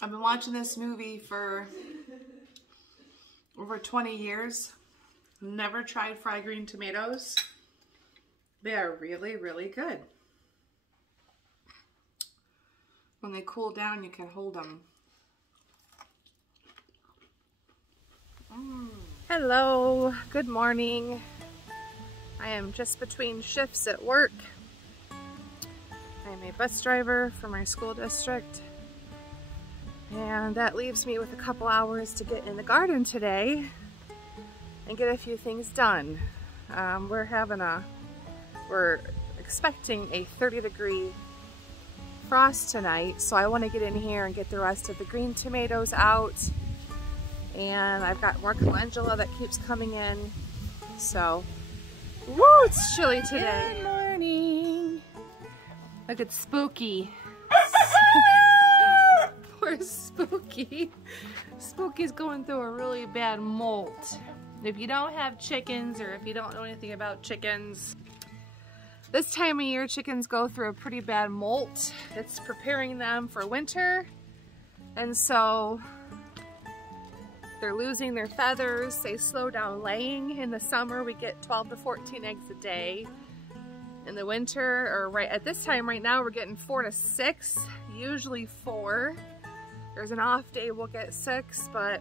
I've been watching this movie for over 20 years. Never tried fried green tomatoes. They are really, really good. When they cool down, you can hold them. Hello, good morning. I am just between shifts at work. I'm a bus driver for my school district. And that leaves me with a couple hours to get in the garden today and get a few things done. We're expecting a 30-degree frost tonight, so I want to get in here and get the rest of the green tomatoes out. And I've got more calendula that keeps coming in. So, woo, it's chilly today. Good morning. Look, it's Spooky. Poor Spooky. Spooky's going through a really bad molt. If you don't have chickens, or if you don't know anything about chickens, this time of year chickens go through a pretty bad molt. It's preparing them for winter, and so they're losing their feathers. They slow down laying. In the summer we get 12 to 14 eggs a day. In the winter, or right at this time right now, we're getting 4 to 6, usually 4. There's an off day we'll get 6, but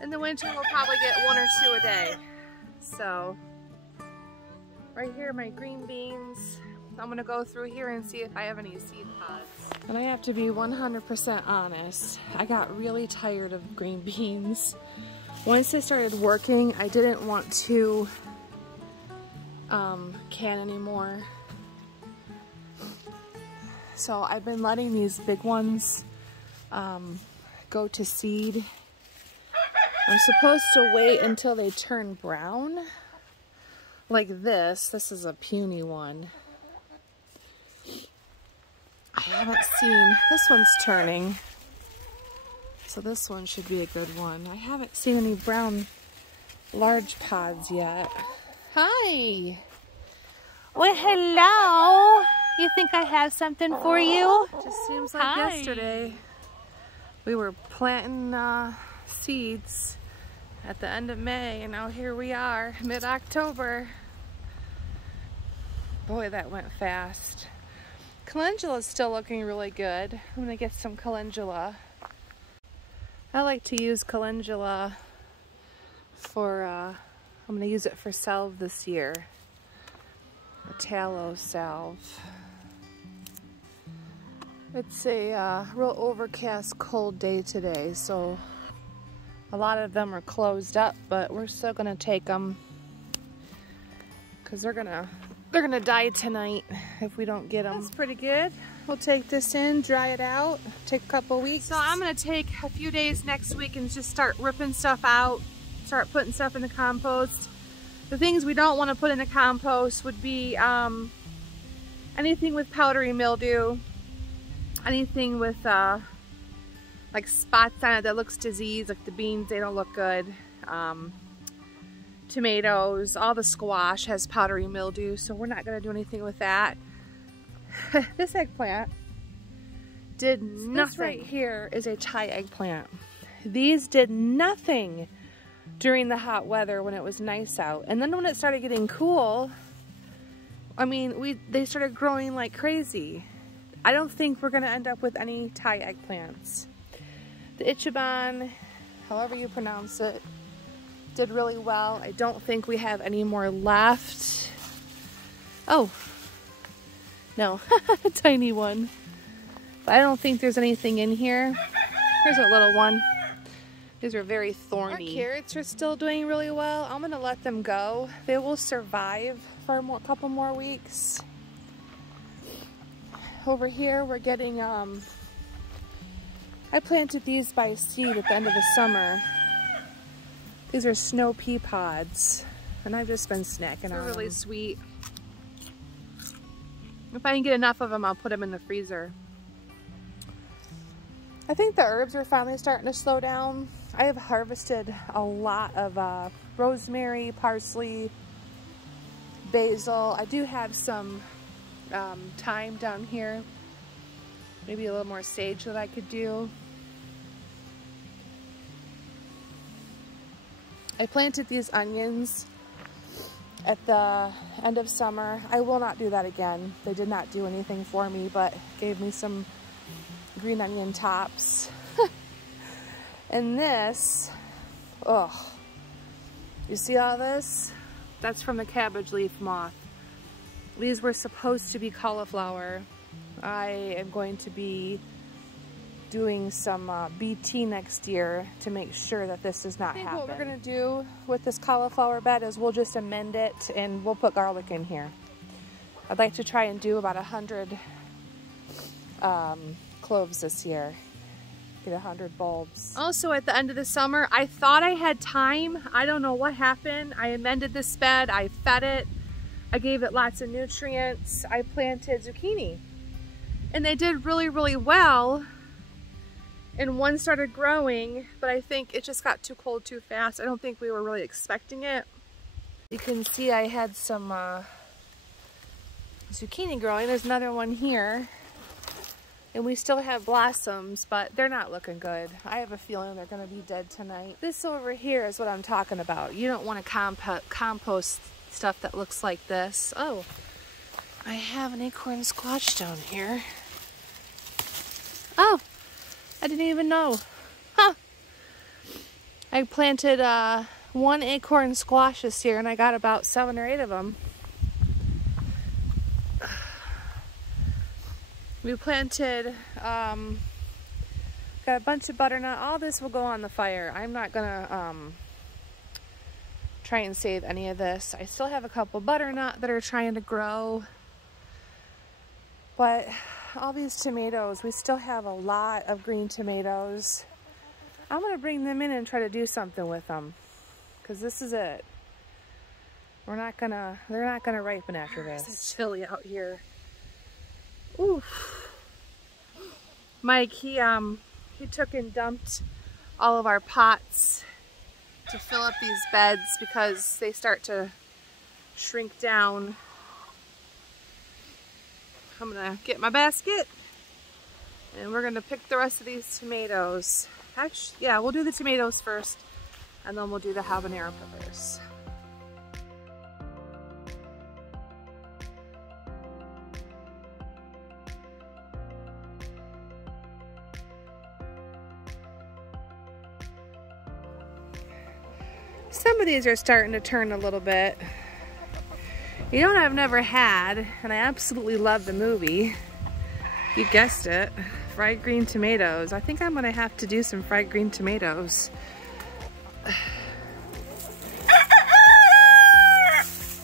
in the winter we'll probably get 1 or 2 a day. So right here, my green beans. I'm gonna go through here and see if I have any seed pods. And I have to be 100% honest. I got really tired of green beans. Once I started working, I didn't want to can anymore. So I've been letting these big ones go to seed. I'm supposed to wait until they turn brown. Like this. This is a puny one. I haven't seen, this one's turning. So this one should be a good one. I haven't seen any brown large pods yet. Hi. Well, hello. You think I have something for you? Just seems like yesterday we were planting seeds at the end of May, and now here we are, mid-October. Boy, that went fast. Calendula is still looking really good. I'm gonna get some calendula. I like to use calendula for, I'm gonna use it for salve this year. A tallow salve. It's a real overcast, cold day today, so a lot of them are closed up, but we're still gonna take them because they're gonna die tonight if we don't get them. That's pretty good. We'll take this in, dry it out, take a couple weeks. So I'm gonna take a few days next week and just start ripping stuff out, start putting stuff in the compost. The things we don't want to put in the compost would be anything with powdery mildew, anything with like spots on it that looks diseased, like the beans, they don't look good. Tomatoes, all the squash has powdery mildew, so we're not going to do anything with that. This eggplant did nothing. This right here is a Thai eggplant. These did nothing during the hot weather when it was nice out. And then when it started getting cool, I mean, they started growing like crazy. I don't think we're going to end up with any Thai eggplants. The Ichiban, however you pronounce it, did really well. I don't think we have any more left. Oh, no, a tiny one. But I don't think there's anything in here. Here's a little one. These are very thorny. Our carrots are still doing really well. I'm gonna let them go. They will survive for a couple more weeks. Over here, we're getting, I planted these by seed at the end of the summer. These are snow pea pods, and I've just been snacking on them. They're really sweet. If I can get enough of them, I'll put them in the freezer. I think the herbs are finally starting to slow down. I have harvested a lot of rosemary, parsley, basil. I do have some thyme down here. Maybe a little more sage that I could do. I planted these onions at the end of summer. I will not do that again. They did not do anything for me, but gave me some green onion tops. And this, oh, you see all this? That's from the cabbage leaf moth. These were supposed to be cauliflower. I am going to be doing some BT next year to make sure that this does not happen. What we're gonna do with this cauliflower bed is we'll just amend it and we'll put garlic in here. I'd like to try and do about 100 cloves this year. Get 100 bulbs. Also at the end of the summer, I thought I had time. I don't know what happened. I amended this bed, I fed it, I gave it lots of nutrients, I planted zucchini. And they did really, really well. And one started growing, but I think it just got too cold too fast. I don't think we were really expecting it. You can see I had some zucchini growing. There's another one here. And we still have blossoms, but they're not looking good. I have a feeling they're gonna be dead tonight. This over here is what I'm talking about. You don't wanna compost stuff that looks like this. Oh, I have an acorn squash down here. Oh, I didn't even know. Huh. I planted 1 acorn squash this year and I got about 7 or 8 of them. We planted, got a bunch of butternut. All this will go on the fire. I'm not gonna try and save any of this. I still have a couple butternut that are trying to grow. But all these tomatoes, we still have a lot of green tomatoes. I'm gonna bring them in and try to do something with them, because this is it. They're not gonna ripen after this. It's chilly out here. Ooh. Mike, he took and dumped all of our pots to fill up these beds because they start to shrink down. I'm gonna get my basket and we're gonna pick the rest of these tomatoes. Actually, yeah, we'll do the tomatoes first and then we'll do the habanero peppers. Some of these are starting to turn a little bit. You know what I've never had, and I absolutely love the movie. You guessed it, fried green tomatoes. I think I'm gonna have to do some fried green tomatoes. I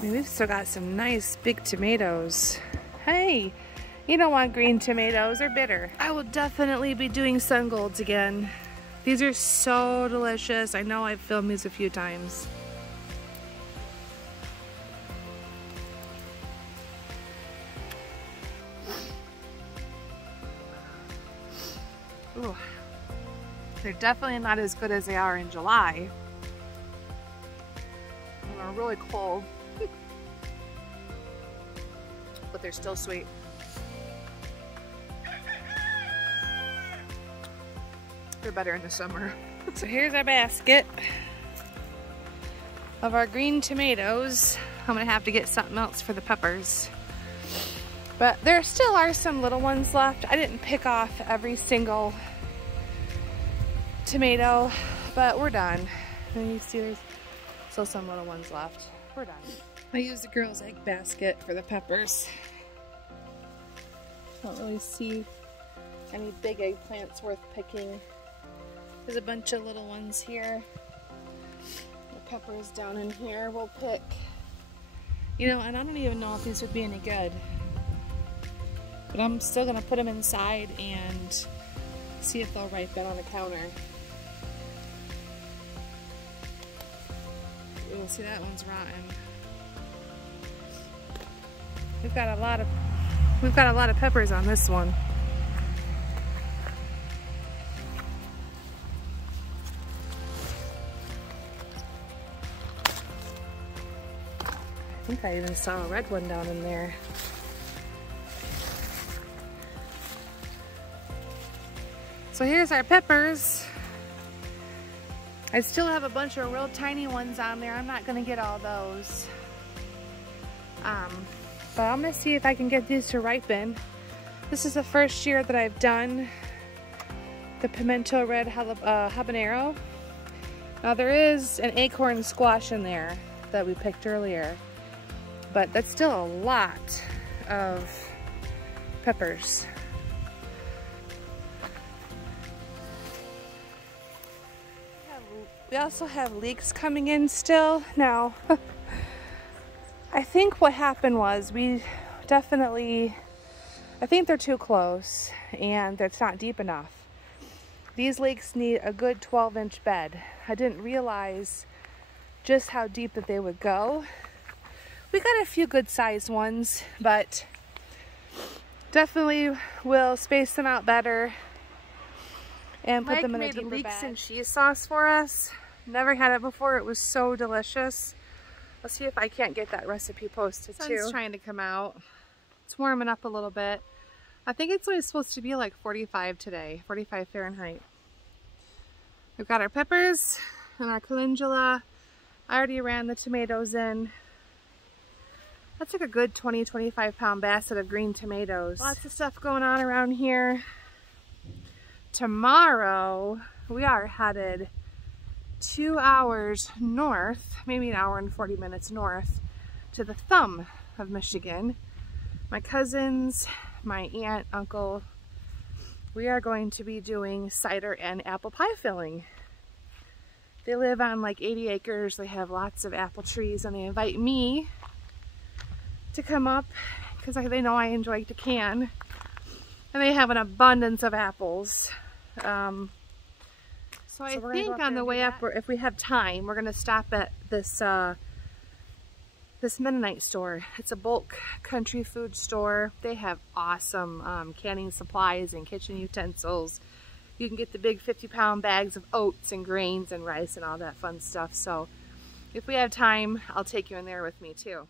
mean, we've still got some nice big tomatoes. Hey, you don't want green tomatoes, they're bitter. I will definitely be doing sun golds again. These are so delicious. I know I've filmed these a few times. Ooh. They're definitely not as good as they are in July. They're really cold, but they're still sweet. They're better in the summer. So here's our basket of our green tomatoes. I'm gonna have to get something else for the peppers. But there still are some little ones left. I didn't pick off every single tomato, but we're done. And you see there's still some little ones left. We're done. I used the girls' egg basket for the peppers. Don't really see any big eggplants worth picking. There's a bunch of little ones here. The peppers down in here we'll pick. You know, and I don't even know if these would be any good. But I'm still gonna put them inside and see if they'll ripen on the counter. You can see that one's rotten. We've got a lot of peppers on this one. I think I even saw a red one down in there. So here's our peppers. I still have a bunch of real tiny ones on there. I'm not gonna get all those. But I'm gonna see if I can get these to ripen. This is the first year that I've done the pimento red habanero. Now there is an acorn squash in there that we picked earlier, but that's still a lot of peppers. We also have leeks coming in still. Now, I think what happened was I think they're too close and it's not deep enough. These leeks need a good 12-inch bed. I didn't realize just how deep that they would go. We got a few good sized ones, but definitely will space them out better and put them in a deeper bag. Mike made leeks and cheese sauce for us. Never had it before. It was so delicious. Let's see if I can't get that recipe posted too. Sun's trying to come out. It's warming up a little bit. I think it's only supposed to be like 45 today, 45 Fahrenheit. We've got our peppers and our calendula. I already ran the tomatoes in. That's like a good 20-25 pound basket of green tomatoes. Lots of stuff going on around here. Tomorrow we are headed 2 hours north, maybe an hour and 40 minutes north, to the thumb of Michigan. My cousins, my aunt, uncle, we are going to be doing cider and apple pie filling. They live on like 80 acres. They have lots of apple trees and they invite me to come up because they know I enjoy to can. And they have an abundance of apples. So I think on the way up, if we have time, we're gonna stop at this this Mennonite store. It's a bulk country food store. They have awesome canning supplies and kitchen utensils. You can get the big 50-pound bags of oats and grains and rice and all that fun stuff. So if we have time, I'll take you in there with me too.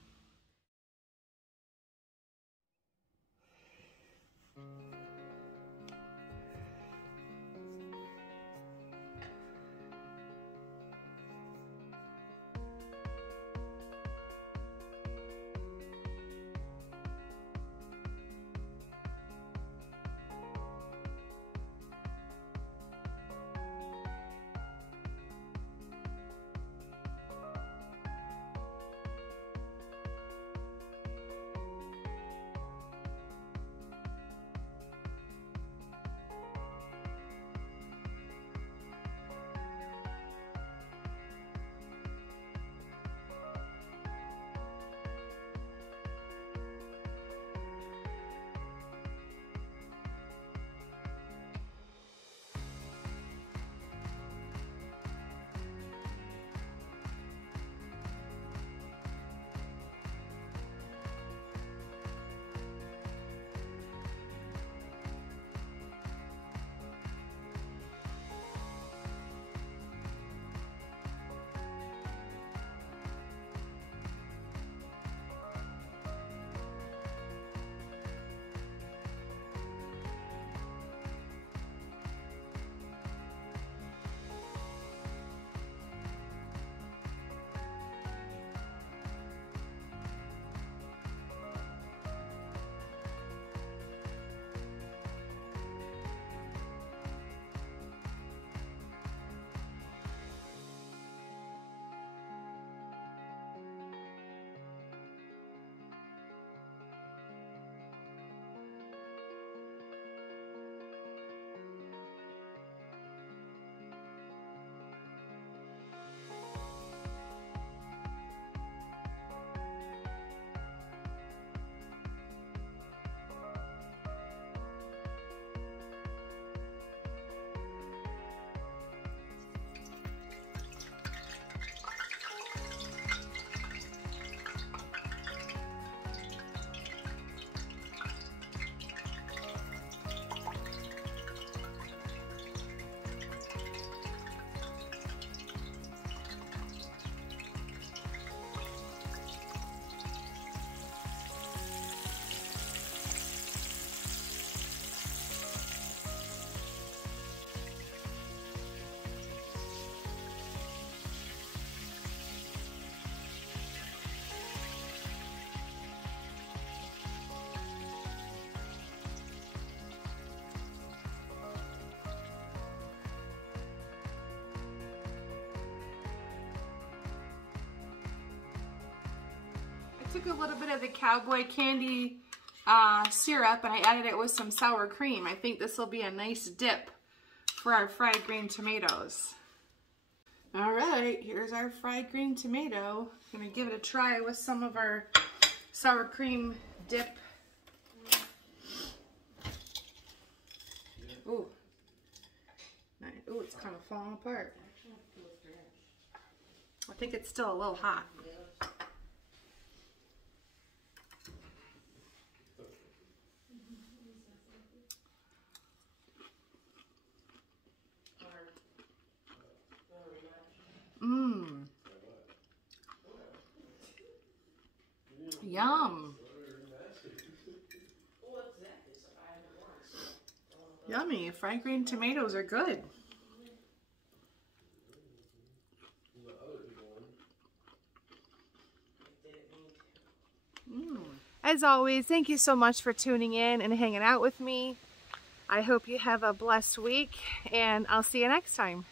took a little bit of the cowboy candy syrup and I added it with some sour cream. I think this will be a nice dip for our fried green tomatoes. All right, here's our fried green tomato. I'm gonna give it a try with some of our sour cream dip. Ooh, nice. Ooh, it's kind of falling apart. I think it's still a little hot. Mmm. Yum. Yummy. Fried green tomatoes are good. As always, thank you so much for tuning in and hanging out with me. I hope you have a blessed week, and I'll see you next time.